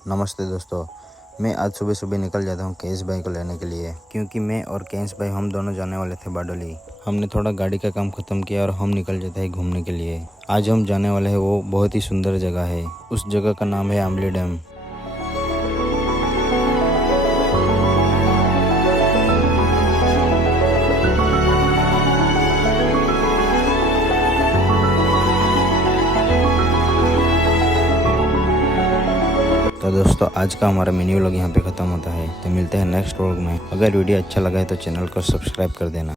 नमस्ते दोस्तों, मैं आज सुबह सुबह निकल जाता हूँ केश भाई को लेने के लिए, क्योंकि मैं और केश भाई हम दोनों जाने वाले थे बारडोली। हमने थोड़ा गाड़ी का काम ख़त्म किया और हम निकल जाते हैं घूमने के लिए। आज हम जाने वाले हैं वो बहुत ही सुंदर जगह है। उस जगह का नाम है आमली डैम। तो दोस्तों, आज का हमारा मिनी व्लॉग यहाँ पे ख़त्म होता है। तो मिलते हैं नेक्स्ट व्लॉग में। अगर वीडियो अच्छा लगा है तो चैनल को सब्सक्राइब कर देना।